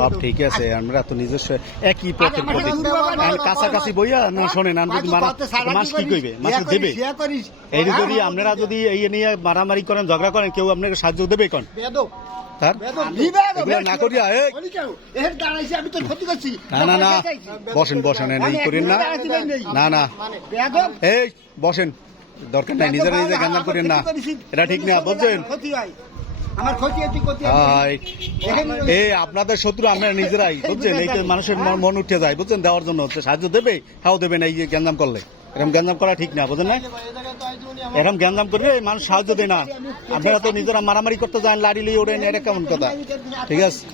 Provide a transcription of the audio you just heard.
সব ঠিক আছে, আমরা তো নিজস্ব একই পথের কাছাকাছি বইয়া না শোনেন, মাস কি কইবে, মাস দেবে। এই যদি আপনারা যদি এই নিয়ে মারামারি করেন, ঝগড়া করেন, কেউ আপনাকে সাহায্য দেবে কোন না করিয়া? না না না, বসেন বসেন, এই করেন না, না না এই বসেন, দরকার নাই, নিজেরা নিজে গান্ধার করেন না, এটা ঠিক না, বুঝছেন? এই আপনাদের শত্রু আপনারা নিজেরাই, বুঝছেন? এই মানুষের মন উঠে যায়, বুঝছেন? দেওয়ার জন্য সাহায্য দেবে, খাও দেবে না, এই যে গ্যাঞ্জাম করলে, এরকম গ্যাঞ্জাম করা ঠিক না, বুঝেন না? এরকম গ্যাঞ্জাম করলে মানুষ সাহায্য দেয় না। আপনারা তো নিজেরা মারামারি করতে যান, লাড়ি লিয়ে ওড়েন, এটা কেমন কথা? ঠিক আছে।